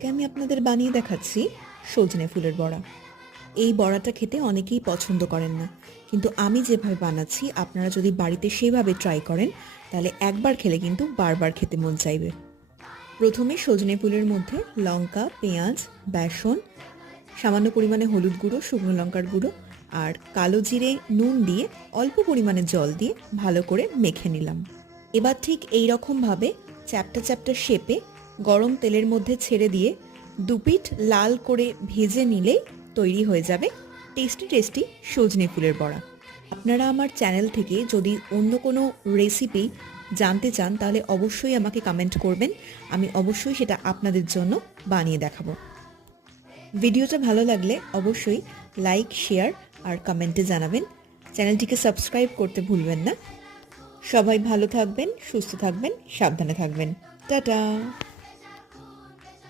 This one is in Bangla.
আজকে আমি আপনাদের বানিয়ে দেখাচ্ছি সজনে ফুলের বড়া। এই বড়াটা খেতে অনেকেই পছন্দ করেন না, কিন্তু আমি যেভাবে বানাচ্ছি আপনারা যদি বাড়িতে সেভাবে ট্রাই করেন তাহলে একবার খেলে কিন্তু বারবার খেতে মন চাইবে। প্রথমে সজনে ফুলের মধ্যে লঙ্কা, পেঁয়াজ, বেসন, সামান্য পরিমাণে হলুদ গুঁড়ো, শুকনো লঙ্কার গুঁড়ো আর কালো জিরে, নুন দিয়ে অল্প পরিমাণে জল দিয়ে ভালো করে মেখে নিলাম। এবার ঠিক এই রকমভাবে চ্যাপ্টা চ্যাপ্টা শেপে গরম তেলের মধ্যে ছেড়ে দিয়ে দুপিঠ লাল করে ভেজে নিলেই তৈরি হয়ে যাবে টেস্টি টেস্টি সজনে ফুলের বড়া। আপনারা আমার চ্যানেল থেকে যদি অন্য কোনো রেসিপি জানতে চান তাহলে অবশ্যই আমাকে কমেন্ট করবেন, আমি অবশ্যই সেটা আপনাদের জন্য বানিয়ে দেখাবো। ভিডিওটা ভালো লাগলে অবশ্যই লাইক, শেয়ার আর কমেন্টে জানাবেন। চ্যানেলটিকে সাবস্ক্রাইব করতে ভুলবেন না। সবাই ভালো থাকবেন, সুস্থ থাকবেন, সাবধানে থাকবেন। টাটা।